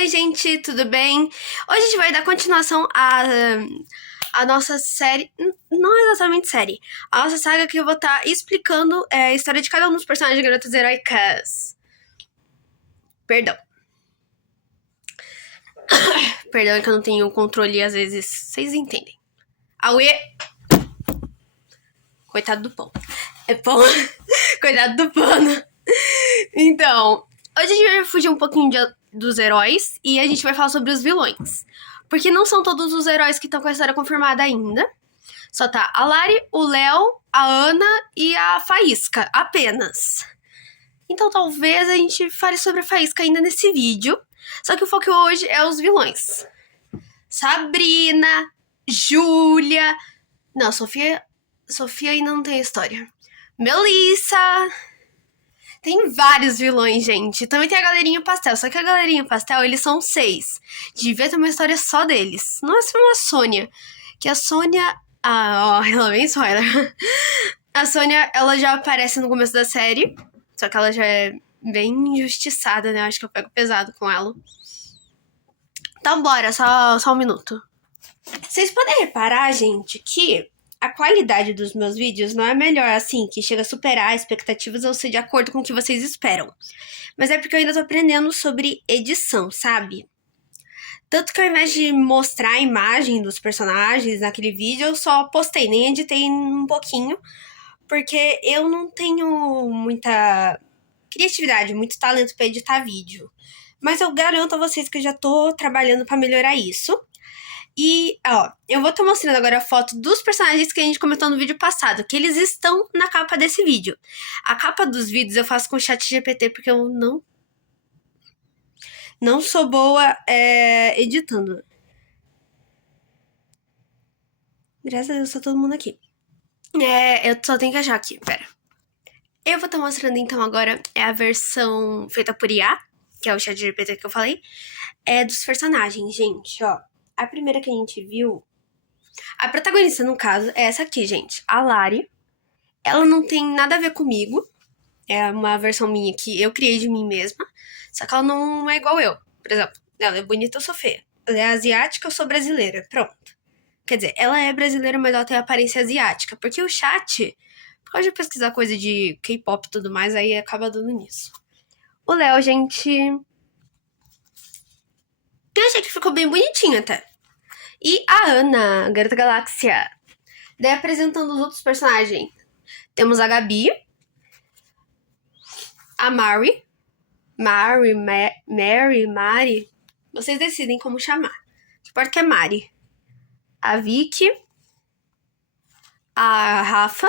Oi, gente, tudo bem? Hoje a gente vai dar continuação à nossa série, não exatamente série, a nossa saga que eu vou estar explicando a história de cada um dos personagens de Garotas Heróicas. Perdão. Perdão, é que eu não tenho controle e às vezes vocês entendem. Auê! Coitado do pão. É pão. Coitado do pano. Então, hoje a gente vai fugir um pouquinho dos heróis e a gente vai falar sobre os vilões. Porque não são todos os heróis que estão com a história confirmada ainda. Só tá a Lari, o Léo, a Ana e a Faísca, apenas. Então talvez a gente fale sobre a Faísca ainda nesse vídeo. Só que o foco hoje é os vilões. Sabrina, Júlia... Não, Sofia ainda não tem história. Melissa... Tem vários vilões, gente. Também tem a Galerinha Pastel. Só que a Galerinha Pastel, eles são 6. Devia ter uma história só deles. Nossa, uma Sônia. Que a Sônia... Ah, ó, ela vem spoiler. A Sônia, ela já aparece no começo da série. Só que ela já é bem injustiçada, né? Acho que eu pego pesado com ela. Então, bora. Só um minuto. Vocês podem reparar, gente, que a qualidade dos meus vídeos não é melhor assim, que chega a superar expectativas ou ser de acordo com o que vocês esperam. Mas é porque eu ainda tô aprendendo sobre edição, sabe? Tanto que ao invés de mostrar a imagem dos personagens naquele vídeo, eu só postei, nem editei um pouquinho, porque eu não tenho muita criatividade, muito talento pra editar vídeo. Mas eu garanto a vocês que eu já tô trabalhando pra melhorar isso. E, ó, eu vou estar mostrando agora a foto dos personagens que a gente comentou no vídeo passado, que eles estão na capa desse vídeo. A capa dos vídeos eu faço com o ChatGPT porque eu não sou boa editando. Graças a Deus tá todo mundo aqui. Eu só tenho que achar aqui, pera. Eu vou estar mostrando então agora a versão feita por IA, que é o ChatGPT que eu falei, dos personagens, gente, ó. A primeira que a gente viu... A protagonista, no caso, é essa aqui, gente. A Lari. Ela não tem nada a ver comigo. É uma versão minha que eu criei de mim mesma. Só que ela não é igual eu. Por exemplo, ela é bonita, eu sou feia. Ela é asiática, eu sou brasileira. Pronto. Quer dizer, ela é brasileira, mas ela tem aparência asiática. Porque o chat, por causa de pesquisar coisa de K-pop e tudo mais, aí acaba dando nisso. O Léo, gente... Eu achei que ficou bem bonitinho até. E a Ana, Garota Galáxia. Daí apresentando os outros personagens. Temos a Gabi. A Mari. Mari. Vocês decidem como chamar. O que importa que é Mari. A Vicky. A Rafa.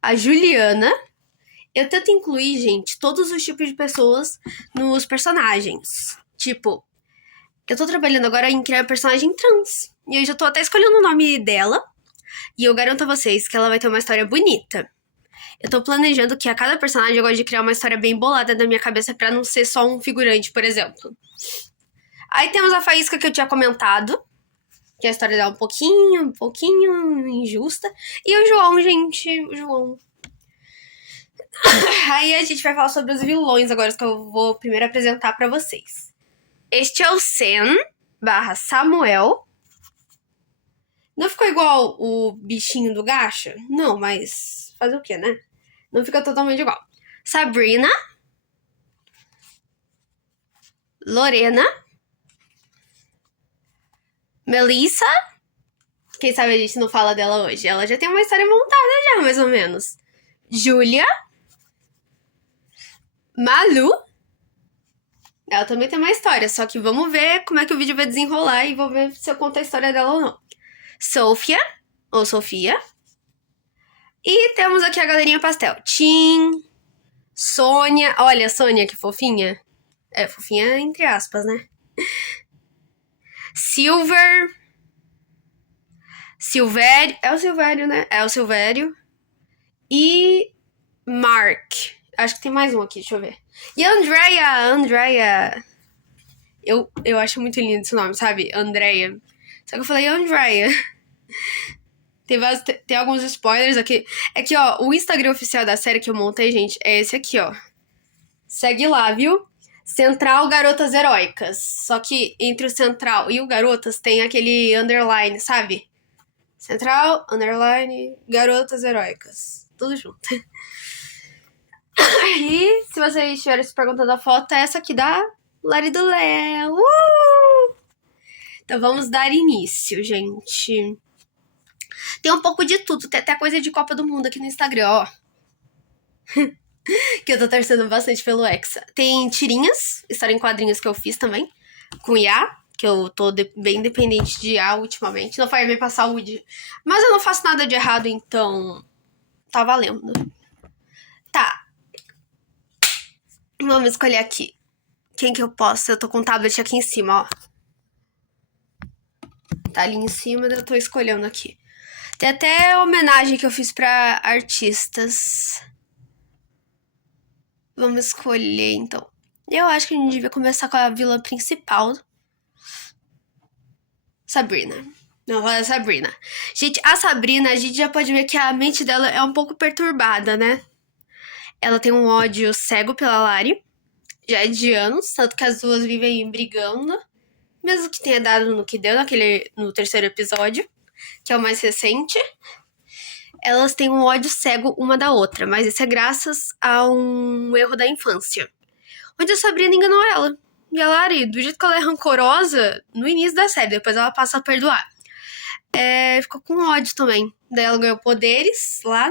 A Juliana. Eu tento incluir, gente, todos os tipos de pessoas nos personagens. Tipo... Eu tô trabalhando agora em criar um personagem trans. E eu já tô até escolhendo o nome dela. E eu garanto a vocês que ela vai ter uma história bonita. Eu tô planejando que a cada personagem eu gosto de criar uma história bem bolada na minha cabeça pra não ser só um figurante, por exemplo. Aí temos a Faísca que eu tinha comentado. Que a história dela é um pouquinho injusta. E o João, gente. O João. Aí a gente vai falar sobre os vilões agora, que eu vou primeiro apresentar pra vocês. Este é o Sam / Samuel. Não ficou igual o bichinho do Gacha? Não, mas fazer o quê, né? Não fica totalmente igual. Sabrina. Lorena. Melissa. Quem sabe a gente não fala dela hoje. Ela já tem uma história montada já, mais ou menos. Júlia. Malu. Ela também tem uma história, só que vamos ver como é que o vídeo vai desenrolar e vou ver se eu conto a história dela ou não. Sofia, ou Sofia. E temos aqui a Galerinha Pastel. Tim, Sônia. Olha a Sônia, que fofinha. É, fofinha entre aspas, né? Silver. Silvério. É o Silvério, né? É o Silvério. E Mark. Acho que tem mais um aqui, deixa eu ver. E Andrea. Eu acho muito lindo esse nome, sabe? Andrea. Só que eu falei Andrea. Tem alguns spoilers aqui. É que, ó, o Instagram oficial da série que eu montei, gente, é esse aqui, ó. Segue lá, viu? Central Garotas Heróicas. Só que entre o Central e o Garotas tem aquele underline, sabe? Central, underline, Garotas Heróicas. Tudo junto. E se vocês estiverem se perguntando a foto, é essa aqui da Lari do Léo. Então vamos dar início, gente. Tem um pouco de tudo. Tem até coisa de Copa do Mundo aqui no Instagram, ó. Que eu tô torcendo bastante pelo Hexa. Tem tirinhas, história em quadrinhos que eu fiz também. Com IA, que eu tô bem dependente de IA ultimamente. Não faz bem pra saúde. Mas eu não faço nada de errado, então tá valendo. Tá. Vamos escolher aqui. Quem que eu posso? Eu tô com o tablet aqui em cima, ó. Tá ali em cima, eu tô escolhendo aqui. Tem até homenagem que eu fiz pra artistas. Vamos escolher, então. Eu acho que a gente devia começar com a vilã principal. Sabrina. Não, é Sabrina. Gente, a Sabrina, a gente já pode ver que a mente dela é um pouco perturbada, né? Ela tem um ódio cego pela Lari. Já é de anos, tanto que as duas vivem brigando. Mesmo que tenha dado no que deu no terceiro episódio, que é o mais recente. Elas têm um ódio cego uma da outra, mas isso é graças a um erro da infância. Onde a Sabrina enganou ela. E a Lari, do jeito que ela é rancorosa, no início da série, depois ela passa a perdoar. Ficou com ódio também. Daí ela ganhou poderes lá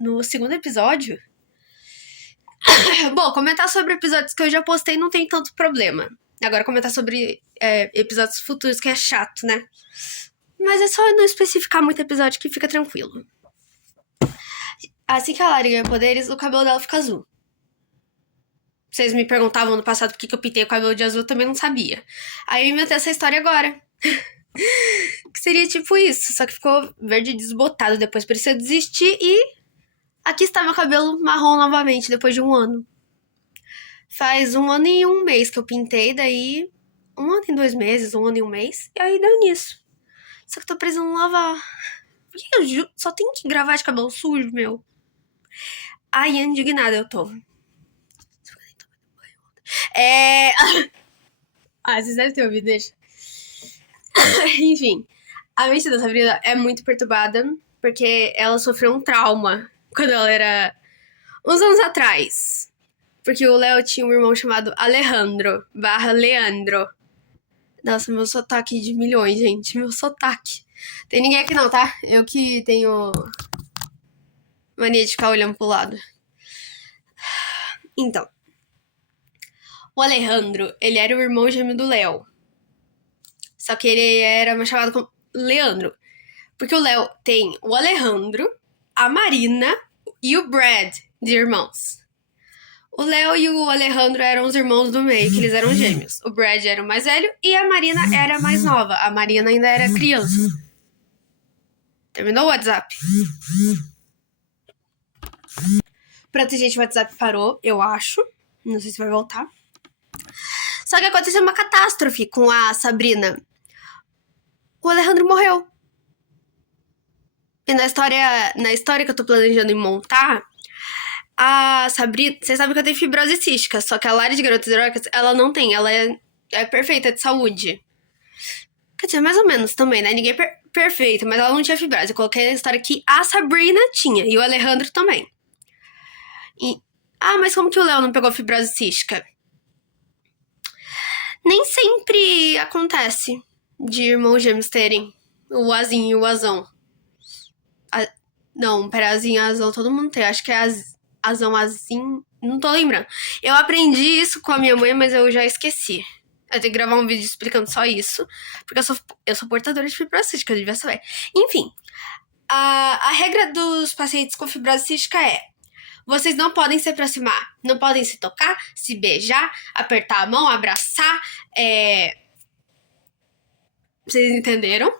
no segundo episódio. Bom, comentar sobre episódios que eu já postei não tem tanto problema. Agora comentar sobre episódios futuros que é chato, né? Mas é só não especificar muito episódio que fica tranquilo. Assim que a Lari ganha poderes, o cabelo dela fica azul. Vocês me perguntavam no passado por que eu pintei o cabelo de azul, eu também não sabia. Aí eu inventei essa história agora. Que seria tipo isso, só que ficou verde desbotado depois, por isso eu desisti e aqui está meu cabelo marrom novamente, depois de um ano. Faz 1 ano e 1 mês que eu pintei, daí 1 ano e 2 meses, 1 ano e 1 mês, e aí deu nisso. Só que eu tô precisando lavar. Por que eu só tenho que gravar de cabelo sujo, meu? Ai, indignada eu tô. Vocês devem ter ouvido, deixa. Enfim, a mente da Sabrina é muito perturbada, porque ela sofreu um trauma quando ela era uns anos atrás. Porque o Léo tinha um irmão chamado Alejandro / Leandro. Nossa, meu sotaque de milhões, gente. Meu sotaque. Tem ninguém aqui não, tá? Eu que tenho mania de ficar olhando pro lado. Então. O Alejandro, ele era o irmão gêmeo do Léo. Só que ele era chamado como Leandro. Porque o Léo tem o Alejandro, a Marina e o Brad de irmãos. O Léo e o Alejandro eram os irmãos do meio, que eles eram gêmeos. O Brad era o mais velho e a Marina era a mais nova. A Marina ainda era criança. Terminou o WhatsApp? Pronto, gente, o WhatsApp parou, eu acho. Não sei se vai voltar. Só que aconteceu uma catástrofe com a Sabrina. O Alejandro morreu. E na história que eu tô planejando em montar, a Sabrina... Vocês sabem que eu tenho fibrose cística, só que a Lari de Garotas Heróicas, ela não tem. Ela é perfeita de saúde. Quer dizer, mais ou menos também, né? Ninguém é perfeito, mas ela não tinha fibrose. Eu coloquei na história que a Sabrina tinha, e o Alejandro também. Mas como que o Léo não pegou fibrose cística? Nem sempre acontece de irmãos gêmeos terem o azinho e o azão. Não, pera, azinho e azão todo mundo tem. Acho que é azão, azinho... Não tô lembrando. Eu aprendi isso com a minha mãe, mas eu já esqueci. Eu tenho que gravar um vídeo explicando só isso. Porque eu sou portadora de fibrose cística, eu devia saber. Enfim, a regra dos pacientes com fibrose cística é: vocês não podem se aproximar, não podem se tocar, se beijar, apertar a mão, abraçar, Vocês entenderam?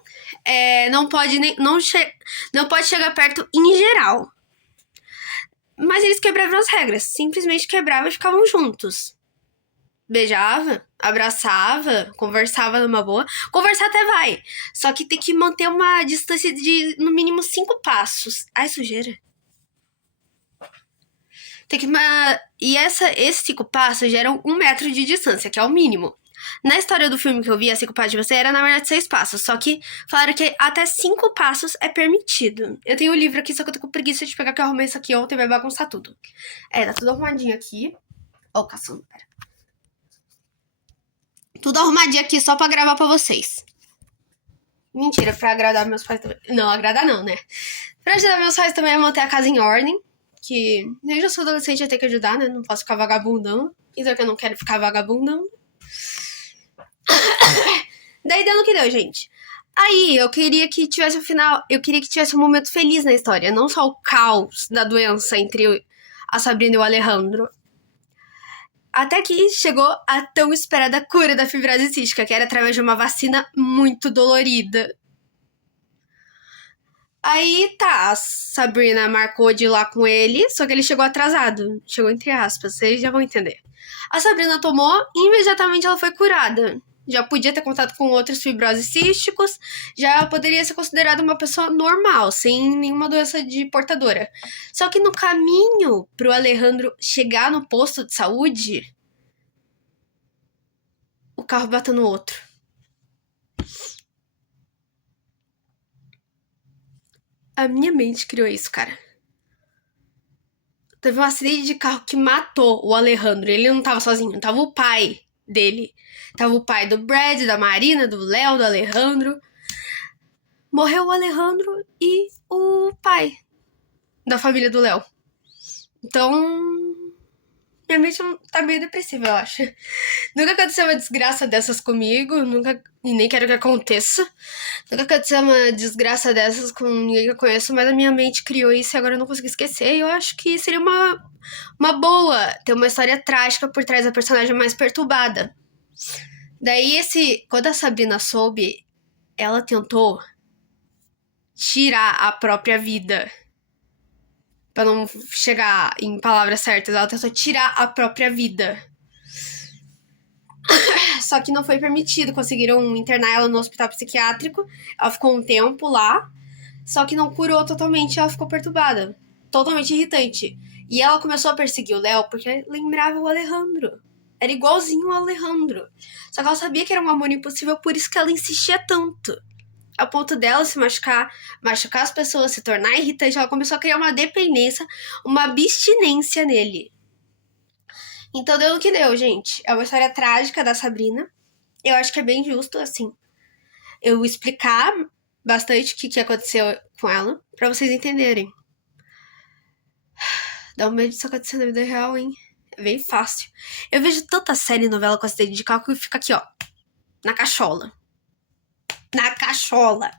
Não pode chegar perto em geral. Mas eles quebravam as regras, simplesmente quebravam e ficavam juntos. Beijava, abraçava, conversava numa boa. Conversar até vai, só que tem que manter uma distância de no mínimo 5 passos. Ai, sujeira. E esses 5 passos geram 1 metro de distância, que é o mínimo. Na história do filme que eu vi, a 5 passos de você era, na verdade, 6 passos. Só que falaram que até 5 passos é permitido. Eu tenho o livro aqui, só que eu tô com preguiça de pegar, que eu arrumei isso aqui ontem e vai bagunçar tudo. Tá tudo arrumadinho aqui. Ó, caçando, pera. Tudo arrumadinho aqui só pra gravar pra vocês. Mentira, pra agradar meus pais também. Não, agradar não, né? Pra ajudar meus pais também a manter a casa em ordem. Que eu já sou adolescente, eu tenho que ajudar, né? Não posso ficar vagabundando. Então que eu não quero ficar vagabundando. Daí deu no que deu, gente. Aí, eu queria que tivesse um final. Eu queria que tivesse um momento feliz na história. Não só o caos da doença entre a Sabrina e o Alejandro. Até que chegou a tão esperada cura da fibrose cística, que era através de uma vacina muito dolorida. Aí tá, a Sabrina marcou de ir lá com ele, só que ele chegou atrasado. Chegou entre aspas, vocês já vão entender. A Sabrina tomou e imediatamente ela foi curada. Já podia ter contato com outros fibroses císticos, já poderia ser considerada uma pessoa normal, sem nenhuma doença de portadora. Só que no caminho pro Alejandro chegar no posto de saúde, o carro bateu no outro. A minha mente criou isso, cara. Teve um acidente de carro que matou o Alejandro. Ele não tava sozinho, tava o pai dele. Tava o pai do Brad, da Marina, do Léo, do Alejandro. Morreu o Alejandro e o pai da família do Léo. Então, minha mente tá meio depressiva, eu acho. Nunca aconteceu uma desgraça dessas comigo, nunca, e nem quero que aconteça. Nunca aconteceu uma desgraça dessas com ninguém que eu conheço, mas a minha mente criou isso e agora eu não consigo esquecer. E eu acho que seria uma boa ter uma história trágica por trás da personagem mais perturbada. Daí, quando a Sabrina soube, ela tentou tirar a própria vida. Pra não chegar em palavras certas, ela tentou tirar a própria vida. Só que não foi permitido, conseguiram internar ela no hospital psiquiátrico. Ela ficou um tempo lá, só que não curou totalmente, ela ficou perturbada. Totalmente irritante. E ela começou a perseguir o Léo porque lembrava o Alejandro. Era igualzinho o Alejandro. Só que ela sabia que era um amor impossível, por isso que ela insistia tanto. A ponto dela se machucar as pessoas, se tornar irritante, ela começou a criar uma dependência, uma abstinência nele. Então deu no que deu, gente. É uma história trágica da Sabrina. Eu acho que é bem justo, assim, eu explicar bastante o que aconteceu com ela, pra vocês entenderem. Dá um medo disso acontecer na vida real, hein? É bem fácil. Eu vejo tanta série e novela com acidente de carro que fica aqui, ó, na cachola. Na cachola.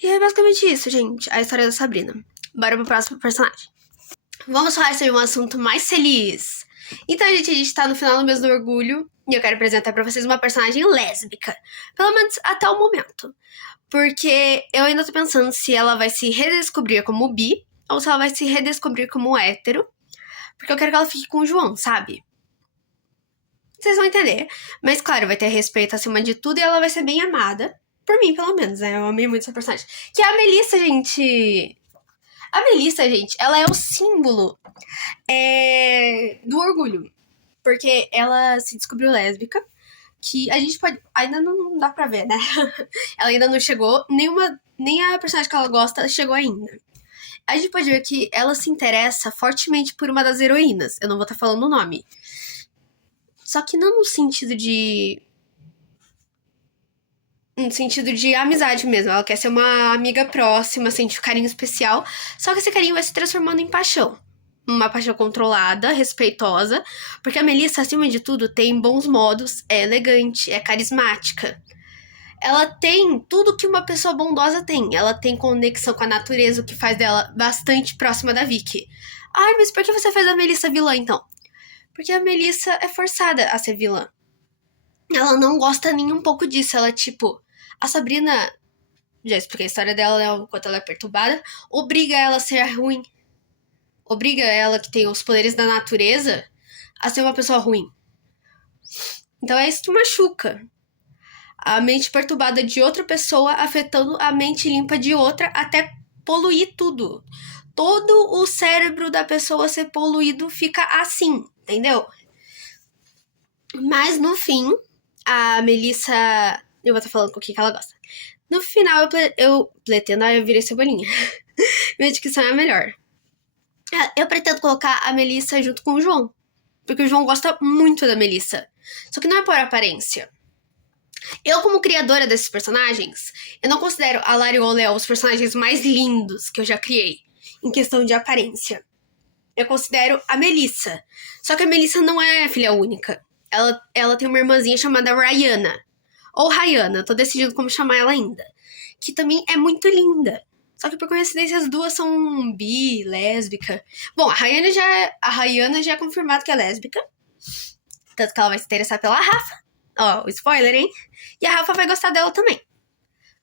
E é basicamente isso, gente. A história da Sabrina. Bora pro próximo personagem. Vamos falar sobre um assunto mais feliz. Então, gente, a gente tá no final do mês do orgulho. E eu quero apresentar pra vocês uma personagem lésbica. Pelo menos até o momento. Porque eu ainda tô pensando se ela vai se redescobrir como bi ou se ela vai se redescobrir como hétero. Porque eu quero que ela fique com o João, sabe? Vocês vão entender. Mas, claro, vai ter respeito acima de tudo e ela vai ser bem amada. Por mim, pelo menos, né? Eu amei muito essa personagem. Que é a Melissa, gente. A Melissa, gente, ela é o símbolo do orgulho. Porque ela se descobriu lésbica. Que a gente pode... Ainda não dá pra ver, né? Ela ainda não chegou. Nem a personagem que ela gosta chegou ainda. A gente pode ver que ela se interessa fortemente por uma das heroínas. Eu não vou estar falando o nome. Só que não no sentido de... No sentido de amizade mesmo. Ela quer ser uma amiga próxima, sentir carinho especial. Só que esse carinho vai se transformando em paixão. Uma paixão controlada, respeitosa. Porque a Melissa, acima de tudo, tem bons modos, é elegante, é carismática. Ela tem tudo que uma pessoa bondosa tem. Ela tem conexão com a natureza, o que faz dela bastante próxima da Vicky. Ai, mas por que você fez a Melissa vilã, então? Porque a Melissa é forçada a ser vilã. Ela não gosta nem um pouco disso. Ela, tipo... A Sabrina, já expliquei a história dela, né? O quanto ela é perturbada. Obriga ela a ser ruim. Obriga ela, que tem os poderes da natureza, a ser uma pessoa ruim. Então é isso que machuca. A mente perturbada de outra pessoa afetando a mente limpa de outra até poluir tudo. todo o cérebro da pessoa ser poluído fica assim, entendeu? Mas no fim, a Melissa... Eu vou estar falando com o que ela gosta. No final, eu pretendo... eu virei cebolinha. Minha dicção é a melhor. Eu pretendo colocar a Melissa junto com o João. Porque o João gosta muito da Melissa. Só que não é por aparência. Eu, como criadora desses personagens, eu não considero a Lara e o Léo os personagens mais lindos que eu já criei, em questão de aparência. Eu considero a Melissa. Só que a Melissa não é filha única. Ela tem uma irmãzinha chamada Ryana. Ou Rayana, tô decidindo como chamar ela ainda. Que também é muito linda. Só que por coincidência as duas são bi, lésbica. Bom, a Rayana já é confirmado que é lésbica. Tanto que ela vai se interessar pela Rafa. Ó, o spoiler, hein? E a Rafa vai gostar dela também.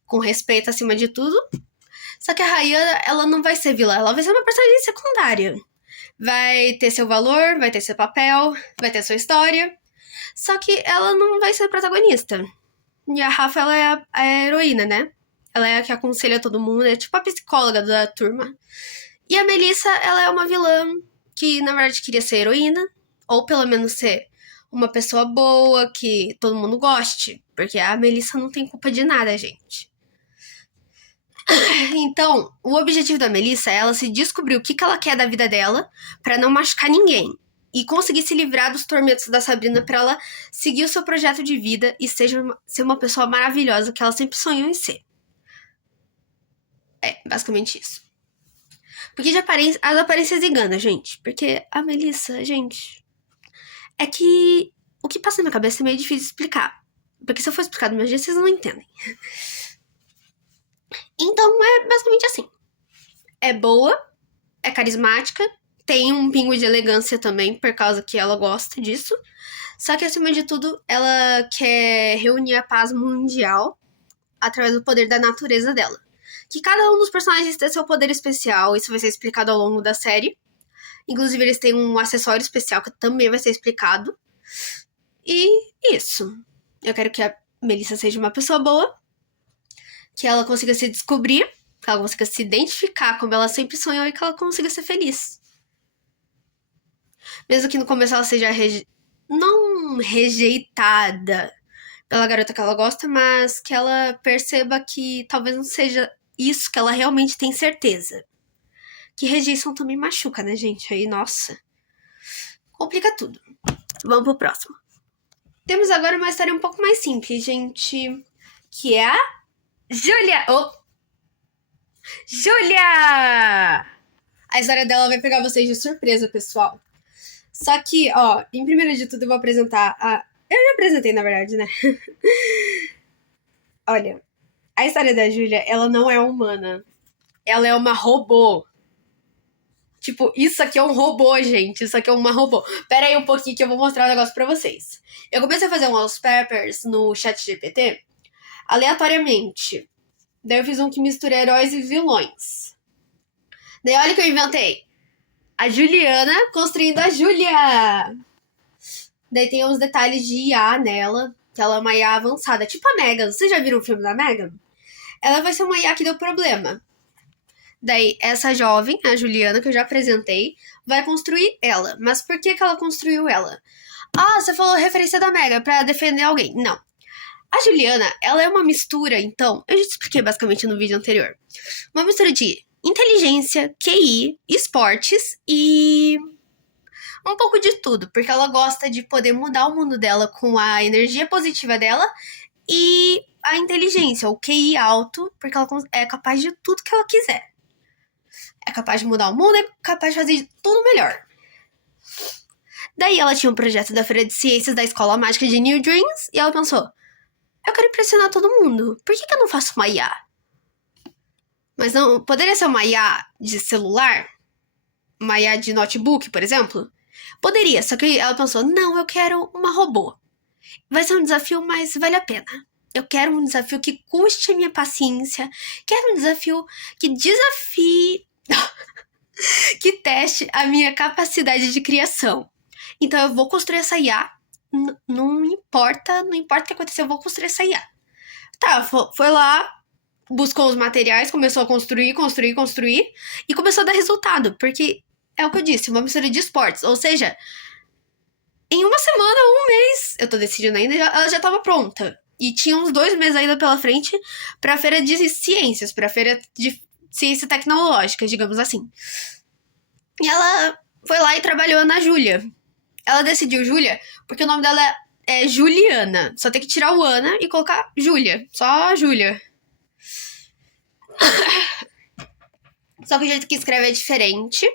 Com respeito acima de tudo. Só que a Rayana, ela não vai ser vilã. Ela vai ser uma personagem secundária. Vai ter seu valor, vai ter seu papel, vai ter sua história. Só que ela não vai ser protagonista. E a Rafa, ela é a heroína, né? Ela é a que aconselha todo mundo, é tipo a psicóloga da turma. E a Melissa, ela é uma vilã que, na verdade, queria ser heroína. Ou pelo menos ser uma pessoa boa, que todo mundo goste. Porque a Melissa não tem culpa de nada, gente. Então, o objetivo da Melissa é ela se descobrir o que ela quer da vida dela pra não machucar ninguém. E conseguir se livrar dos tormentos da Sabrina pra ela seguir o seu projeto de vida e ser uma pessoa maravilhosa que ela sempre sonhou em ser. É, basicamente isso. Porque as aparências enganam, gente. Porque a Melissa, gente... É que o que passa na minha cabeça é meio difícil de explicar. Porque se eu for explicar do meu jeito, vocês não entendem. Então, é basicamente assim. É boa, é carismática, tem um pingo de elegância também, por causa que ela gosta disso. Só que, acima de tudo, ela quer reunir a paz mundial através do poder da natureza dela. Que cada um dos personagens tem seu poder especial, isso vai ser explicado ao longo da série. Inclusive, eles têm um acessório especial que também vai ser explicado. E isso. Eu quero que a Melissa seja uma pessoa boa, que ela consiga se descobrir, que ela consiga se identificar como ela sempre sonhou e que ela consiga ser feliz. Mesmo que no começo ela seja não rejeitada pela garota que ela gosta, mas que ela perceba que talvez não seja isso que ela realmente tem certeza. Que rejeição também machuca, né, gente? Aí, nossa, complica tudo. Vamos pro próximo. Temos agora uma história um pouco mais simples, gente, que é a Júlia! Oh! Júlia! A história dela vai pegar vocês de surpresa, pessoal. Só que, ó, em primeiro de tudo eu vou apresentar a... Eu já apresentei, na verdade, né? Olha, a história da Júlia, ela não é humana. Ela é uma robô. Tipo, isso aqui é um robô, gente. Isso aqui é uma robô. Pera aí um pouquinho que eu vou mostrar um negócio pra vocês. Eu comecei a fazer um wallpapers no ChatGPT aleatoriamente. Daí eu fiz um que mistura heróis e vilões. Daí olha o que eu inventei. A Juliana construindo a Júlia. Daí tem uns detalhes de IA nela, que ela é uma IA avançada, tipo a Megan. Vocês já viram o filme da Megan? Ela vai ser uma IA que deu problema. Daí, essa jovem, a Juliana, que eu já apresentei, vai construir ela. Mas por que ela construiu ela? Ah, você falou referência da Megan pra defender alguém. Não. A Juliana, ela é uma mistura, então... Eu já te expliquei basicamente no vídeo anterior. Uma mistura de inteligência, QI, esportes e... um pouco de tudo. Porque ela gosta de poder mudar o mundo dela com a energia positiva dela e a inteligência, o QI alto, porque ela é capaz de tudo que ela quiser. É capaz de mudar o mundo, é capaz de fazer tudo melhor. Daí ela tinha um projeto da Feira de Ciências da Escola Mágica de New Dreams e ela pensou, eu quero impressionar todo mundo, por que eu não faço uma IA? Mas não, poderia ser uma IA de celular? Uma IA de notebook, por exemplo? Poderia, só que ela pensou, não, eu quero uma robô. Vai ser um desafio, mas vale a pena. Eu quero um desafio que custe a minha paciência, quero um desafio que desafie... que teste a minha capacidade de criação. Então eu vou construir essa IA. Não importa o que acontecer, eu vou construir essa IA. Tá, foi lá, buscou os materiais, começou a construir, e começou a dar resultado, porque é o que eu disse, uma mistura de esportes, ou seja, em uma semana, um mês, eu tô decidindo ainda, ela já tava pronta. E tinha uns 2 meses ainda pela frente pra feira de ciências, pra feira de ciência tecnológica, digamos assim. E ela foi lá e trabalhou na Júlia. Ela decidiu Júlia porque o nome dela é Juliana. Só tem que tirar o Ana e colocar Júlia. Só Júlia. Só que o jeito que escreve é diferente.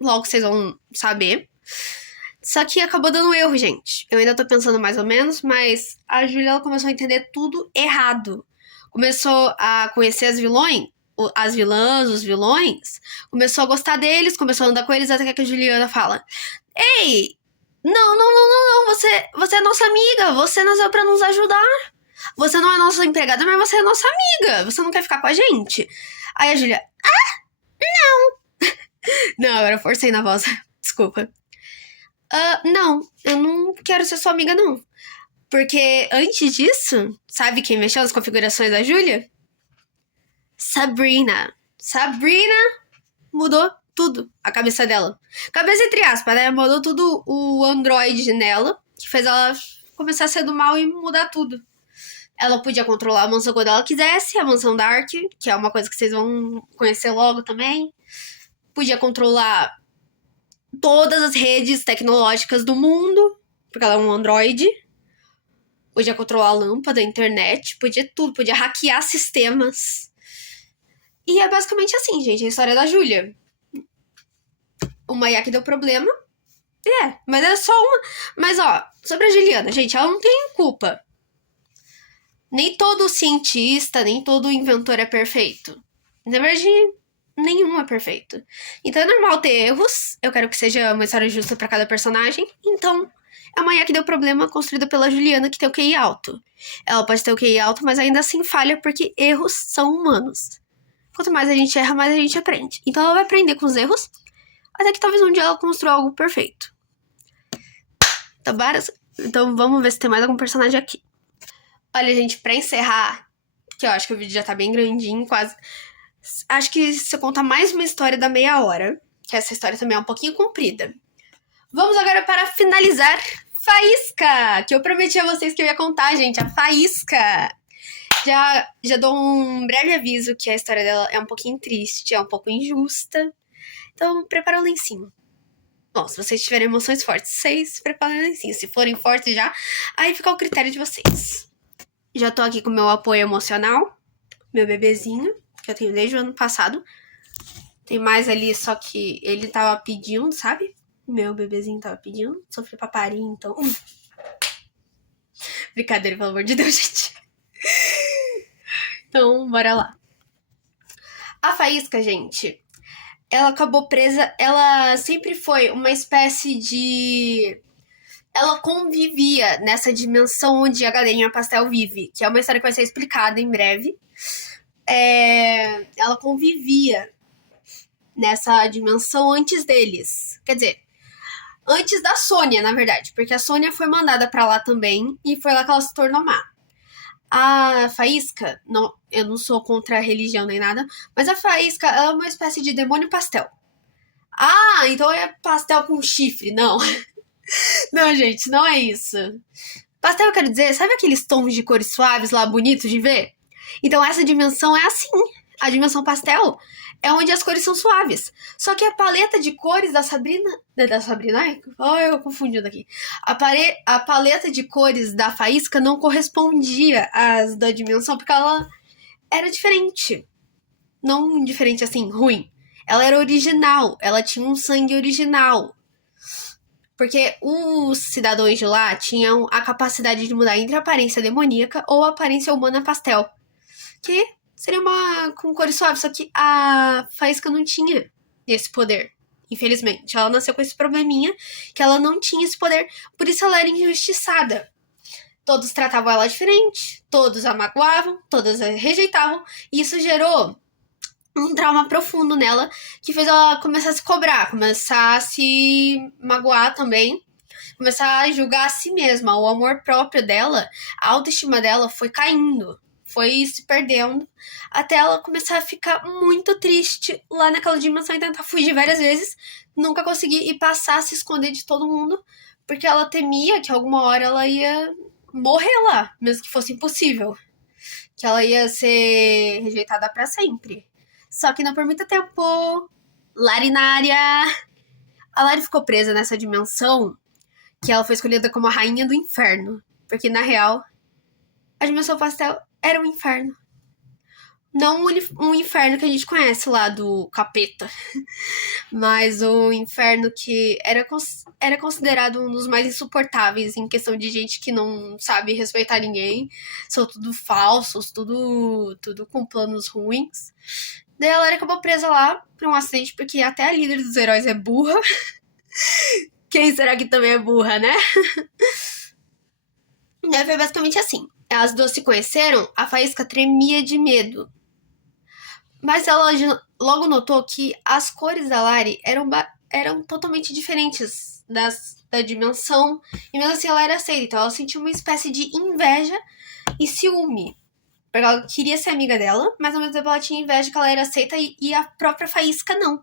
Logo vocês vão saber. Só que acabou dando erro, gente. Eu ainda tô pensando mais ou menos, mas a Júlia ela começou a entender tudo errado. Começou a conhecer as vilãs, os vilões. Começou a gostar deles, começou a andar com eles, até que a Juliana fala: Ei, não, você é nossa amiga, você nasceu pra nos ajudar. Você não é nossa empregada, mas você é nossa amiga. Você não quer ficar com a gente? Aí a Júlia: Não, agora eu forcei na voz. Desculpa. Não, eu não quero ser sua amiga, não. Porque antes disso, sabe quem mexeu nas configurações da Júlia? Sabrina. Sabrina mudou tudo, a cabeça dela. Cabeça entre aspas, né? Mudou tudo o Android nela, que fez ela começar a ser do mal e mudar tudo. Ela podia controlar a mansão quando ela quisesse, a mansão Dark, que é uma coisa que vocês vão conhecer logo também. Podia controlar todas as redes tecnológicas do mundo, porque ela é um Android. Podia controlar a lâmpada, a internet, podia tudo, podia hackear sistemas. E é basicamente assim, gente, a história da Júlia. Uma IA que deu problema. Mas é só uma. Mas, ó, sobre a Juliana, gente, ela não tem culpa. Nem todo cientista, nem todo inventor é perfeito. Na verdade, nenhum é perfeito. Então é normal ter erros. Eu quero que seja uma história justa pra cada personagem. Então, é uma IA que deu problema construída pela Juliana, que tem o QI alto. Ela pode ter o QI alto, mas ainda assim falha, porque erros são humanos. Quanto mais a gente erra, mais a gente aprende. Então ela vai aprender com os erros, até que talvez um dia ela construa algo perfeito. Então vamos ver se tem mais algum personagem aqui. Olha, gente, pra encerrar, que eu acho que o vídeo já tá bem grandinho, quase. Acho que se eu contar mais uma história da meia hora, que essa história também é um pouquinho comprida. Vamos agora para finalizar Faísca, que eu prometi a vocês que eu ia contar, gente, a Faísca. Já dou um breve aviso que a história dela é um pouquinho triste, é um pouco injusta. Então, prepara o lencinho. Bom, se vocês tiverem emoções fortes, vocês preparem o lencinho. Se forem fortes já, aí fica ao critério de vocês. Já tô aqui com o meu apoio emocional, meu bebezinho, que eu tenho desde o ano passado. Tem mais ali, só que ele tava pedindo, sabe? Meu bebezinho tava pedindo. Sofri pra parir, então. Brincadeira, pelo amor de Deus, gente. Então, bora lá. A Faísca, gente, ela acabou presa. Ela sempre foi uma espécie de... Ela convivia nessa dimensão onde a Galinha Pastel vive, que é uma história que vai ser explicada em breve. Ela convivia nessa dimensão antes deles. Quer dizer, antes da Sônia, na verdade, porque a Sônia foi mandada pra lá também e foi lá que ela se tornou má. A Faísca, não, eu não sou contra a religião nem nada, mas a Faísca é uma espécie de demônio pastel. Ah, então é pastel com chifre, não. Não, gente, não é isso. Pastel, eu quero dizer, sabe aqueles tons de cores suaves lá, bonitos de ver? Então essa dimensão é assim. A dimensão pastel é onde as cores são suaves. Só que a paleta de cores da Sabrina... Ai, eu confundindo aqui. A paleta de cores da Faísca não correspondia às da dimensão, porque ela era diferente. Não diferente assim, ruim. Ela era original. Ela tinha um sangue original. Porque os cidadãos de lá tinham a capacidade de mudar entre a aparência demoníaca ou a aparência humana pastel. Que seria uma com cores suaves, só que a Faísca não tinha esse poder, infelizmente. Ela nasceu com esse probleminha, que ela não tinha esse poder, por isso ela era injustiçada. Todos tratavam ela diferente, todos a magoavam, todos a rejeitavam, e isso gerou um trauma profundo nela, que fez ela começar a se cobrar, começar a se magoar também, começar a julgar a si mesma. O amor próprio dela, a autoestima dela foi caindo. foi se perdendo até ela começar a ficar muito triste lá naquela dimensão e tentar fugir várias vezes. Nunca conseguir ir passar, se esconder de todo mundo, porque ela temia que alguma hora ela ia morrer lá, mesmo que fosse impossível. Que ela ia ser rejeitada pra sempre. Só que não por muito tempo. Larinária! A Lari ficou presa nessa dimensão que ela foi escolhida como a rainha do inferno. Porque, na real, a dimensão pastel era um inferno. Não um inferno que a gente conhece lá do capeta, mas o inferno que era considerado um dos mais insuportáveis em questão de gente que não sabe respeitar ninguém. São tudo falsos, tudo com planos ruins. Daí a Lara acabou presa lá por um acidente, porque até a líder dos heróis é burra. Quem será que também é burra, né? Daí foi basicamente assim. As duas se conheceram, a Faísca tremia de medo. Mas ela logo notou que as cores da Lari eram totalmente diferentes da dimensão. E mesmo assim ela era aceita. Então ela sentiu uma espécie de inveja e ciúme. Porque ela queria ser amiga dela, mas ao mesmo tempo ela tinha inveja que ela era aceita e a própria Faísca não.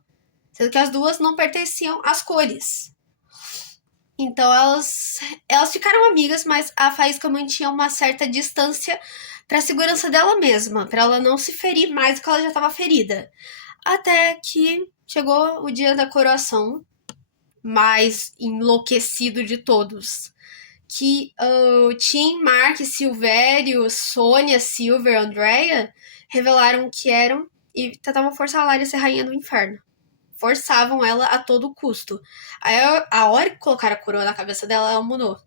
Sendo que as duas não pertenciam às cores. Então elas ficaram amigas, mas a Faísca mantinha uma certa distância pra segurança dela mesma, pra ela não se ferir mais do que ela já estava ferida. Até que chegou o dia da coroação, mais enlouquecido de todos. Que Tim, Mark, Silvério, Sônia, Silver, Andrea revelaram que eram e tentavam forçar a Lari a ser rainha do inferno. Forçavam ela a todo custo. Aí, a hora que colocaram a coroa na cabeça dela, ela mudou.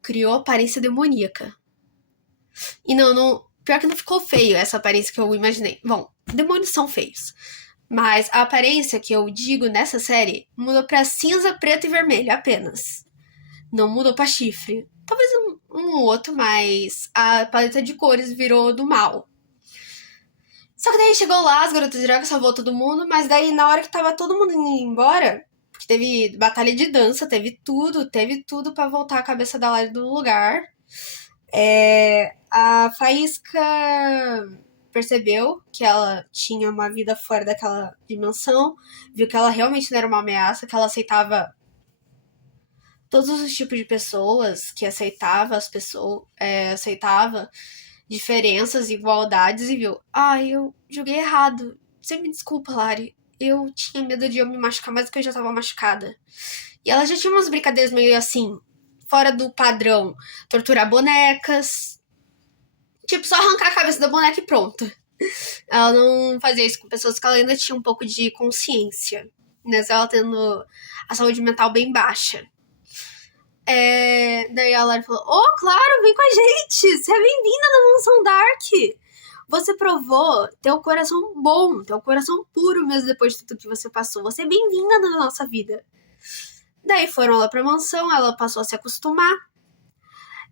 Criou aparência demoníaca. E não. Pior que não ficou feio essa aparência que eu imaginei. Bom, demônios são feios. Mas a aparência que eu digo nessa série mudou pra cinza, preto e vermelho apenas. Não mudou pra chifre. Talvez um outro, mas a paleta de cores virou do mal. Só que daí chegou lá, as garotas de Draco salvou todo mundo, mas daí na hora que tava todo mundo indo embora, porque teve batalha de dança, teve tudo pra voltar a cabeça da Lari do lugar. A Faísca percebeu que ela tinha uma vida fora daquela dimensão, viu que ela realmente não era uma ameaça, que ela aceitava todos os tipos de pessoas, que aceitava as pessoas, aceitava diferenças, igualdades, e viu, eu joguei errado. Você me desculpa, Lari. Eu tinha medo de eu me machucar mais do que eu já tava machucada. E ela já tinha umas brincadeiras meio assim, fora do padrão. Torturar bonecas. Tipo, só arrancar a cabeça da boneca e pronto. Ela não fazia isso com pessoas que ela ainda tinha um pouco de consciência. Mesmo ela tendo a saúde mental bem baixa. Daí a Lari falou, claro, vem com a gente. Você é bem-vinda na Mansão Dark. Você provou ter um coração bom, ter um coração puro mesmo depois de tudo que você passou. Você é bem-vinda na nossa vida. Daí foram lá pra mansão, ela passou a se acostumar.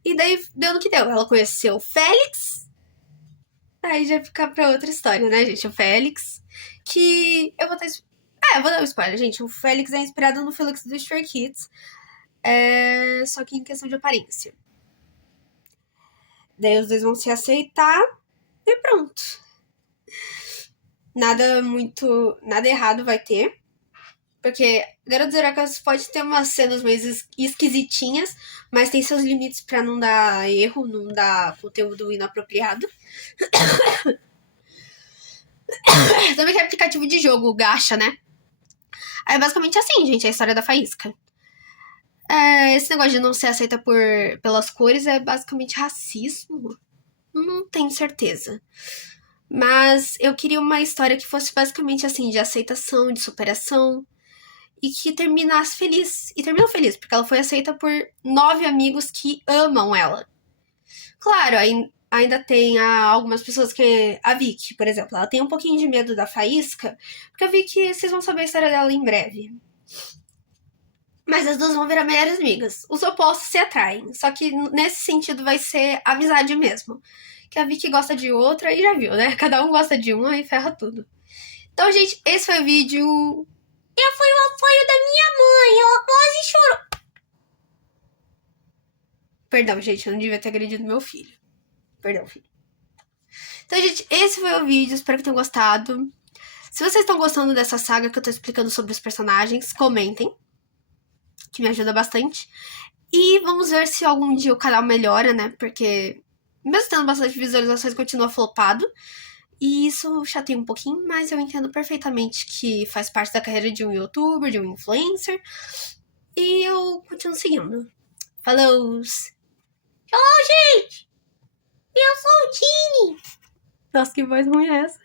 E daí deu no que deu. Ela conheceu o Félix. Aí já fica pra outra história, né, gente? O Félix, que eu vou dar um spoiler, gente. O Félix é inspirado no Felix do Stray Kids. Só que em questão de aparência. Daí os dois vão se aceitar e pronto. Nada errado vai ter. Porque Garotos Heróicos pode ter umas cenas meio esquisitinhas, mas tem seus limites pra não dar erro, não dar conteúdo inapropriado. Também que é aplicativo de jogo, o Gacha, né? Aí basicamente assim, gente, a história da Faísca. Esse negócio de não ser aceita pelas cores é basicamente racismo? Não tenho certeza. Mas eu queria uma história que fosse basicamente assim, de aceitação, de superação. E que terminasse feliz. E terminou feliz, porque ela foi aceita por 9 amigos que amam ela. Claro, ainda tem algumas pessoas que... A Vicky, por exemplo, ela tem um pouquinho de medo da Faísca, porque a Vicky, vocês vão saber a história dela em breve. Mas as duas vão virar melhores amigas. Os opostos se atraem. Só que nesse sentido vai ser amizade mesmo. Que a Vicky gosta de outra e já viu, né? Cada um gosta de uma e ferra tudo. Então, gente, esse foi o vídeo. Eu fui o apoio da minha mãe. Ela quase chorou. Perdão, gente. Eu não devia ter agredido meu filho. Perdão, filho. Então, gente, esse foi o vídeo. Espero que tenham gostado. Se vocês estão gostando dessa saga que eu tô explicando sobre os personagens, comentem, que me ajuda bastante. E vamos ver se algum dia o canal melhora, né? Porque, mesmo tendo bastante visualizações, continua flopado. E isso chateia um pouquinho, mas eu entendo perfeitamente que faz parte da carreira de um youtuber, de um influencer. E eu continuo seguindo. Falou! Tchau, gente! Eu sou o Tini! Nossa, que voz ruim é essa?